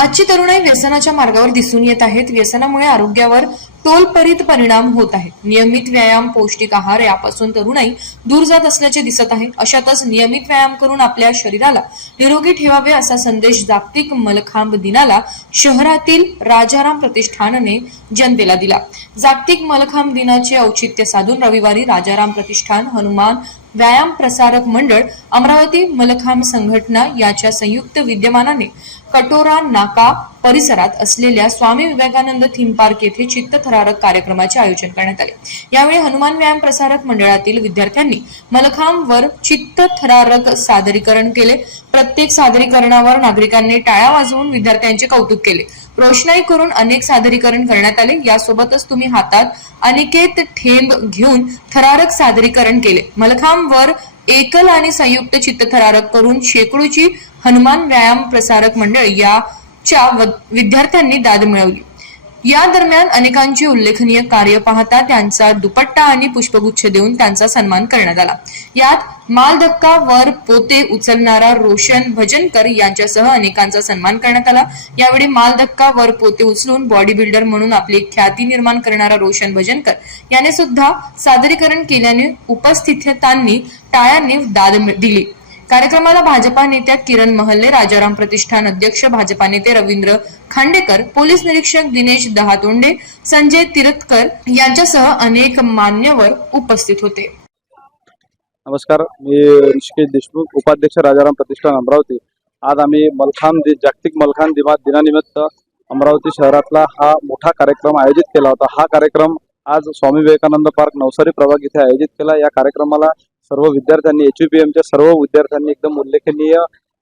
आजची तरुणाई व्यसनाच्या मार्गावर दिसून येत आहेत. व्यसनामुळे आरोग्यावर टोलपरीत परिणाम होत आहेत. नियमित व्यायाम पौष्टिक आहार यापासून तरुणाई दूर जात असल्याचे दिसत आहे. अशातच नियमित व्यायाम करून आपल्या शरीराला निरोगी ठेवावे असा संदेश जागतिक मलखांब दिनाला शहरातील राजाराम प्रतिष्ठानने जनतेला दिला. जागतिक मलखांब दिनाचे औचित्य साधून रविवारी राजाराम प्रतिष्ठान हनुमान व्यायाम प्रसारक मंडळ अमरावती मलखांब संघटना याच्या संयुक्त विद्यमानाने कटोरा नाका परिसरात असलेल्या स्वामी विवेकानंद थीम पार्क येथे चित्तथरारक कार्यक्रमाचे आयोजन करण्यात आले. यावेळी हनुमान व्यायाम प्रसारक मंडळातील विद्यार्थ्यांनी मलखांबवर चित्तथरारक सादरीकरण केले. प्रत्येक सादरीकरणावर नागरिकांनी टाळ्या वाजवून विद्यार्थ्यांचे कौतुक केले. रोषणाई करून अनेक सादरीकरण करण्यात आले. यासोबतच तुम्ही हातात अनिकेत ठेंब घेऊन थरारक सादरीकरण केले. मलखांब वर एकल आणि संयुक्त चित्तथरारक करून शेकडोची हनुमान व्यायाम प्रसारक मंडळ याच्या विद्यार्थ्यांनी दाद मिळवली. या दरम्यान अनेकांची उल्लेखनीय कार्य पाहता त्यांचा दुपट्टा आणि पुष्पगुच्छ देऊन त्यांचा सन्मान करण्यात आला. यात मालधक्का वर पोते उचलणारा रोशन भजनकर यांच्यासह अनेकांचा सन्मान करण्यात आला. यावेळी मालधक्का वर पोते उचलून बॉडी बिल्डर म्हणून आपली ख्याती निर्माण करणारा रोशन भजनकर याने सुद्धा सादरीकरण केल्याने उपस्थितांनी टाळ्यांनी दाद दिली. कार्यक्रमाला भाजपा नेत्या किरण महल्ले राजाराम प्रतिष्ठान अध्यक्ष भाजपा नेते रवींद्र खांडेकर पोलीस निरीक्षक दिनेश दहातोंडे संजय तिरतकर यांच्यासह अनेक मान्यवर उपस्थित होते. नमस्कार मी ऋषिकेश देशमुख उपाध्यक्ष राजाराम प्रतिष्ठान अमरावती. आज आम्ही मलखान दि जागतिक मलखान दिवा दिनानिमित्त अमरावती शहरातला हा मोठा कार्यक्रम आयोजित केला होता. हा कार्यक्रम आज स्वामी विवेकानंद पार्क नवसारी प्रभाग इथे आयोजित केला. या कार्यक्रमाला सर्व विद्यार्थ्यांनी एच च्या सर्व विद्यार्थ्यांनी एकदम उल्लेखनीय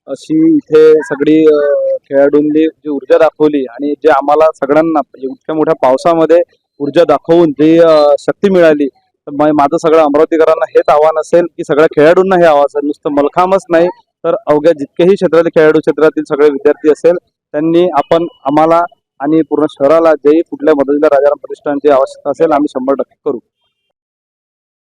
अशी इथे सगळी खेळाडूंनी जी ऊर्जा दाखवली आणि जे आम्हाला सगळ्यांना म्हणजे इतक्या मोठ्या पावसामध्ये ऊर्जा दाखवून जी शक्ती मिळाली तर माझं सगळं अमरावतीकरांना हेच आव्हान असेल की सगळ्या खेळाडूंना हे आव्हान असेल. नुसतं मलखामच नाही तर अवघ्या जितकेही क्षेत्रातील खेळाडू क्षेत्रातील सगळे विद्यार्थी असेल त्यांनी आपण आम्हाला आणि पूर्ण शहराला जेही कुठल्या मदतीला राजाराम प्रतिष्ठानची आवश्यकता असेल आम्ही शंभर टक्के करू.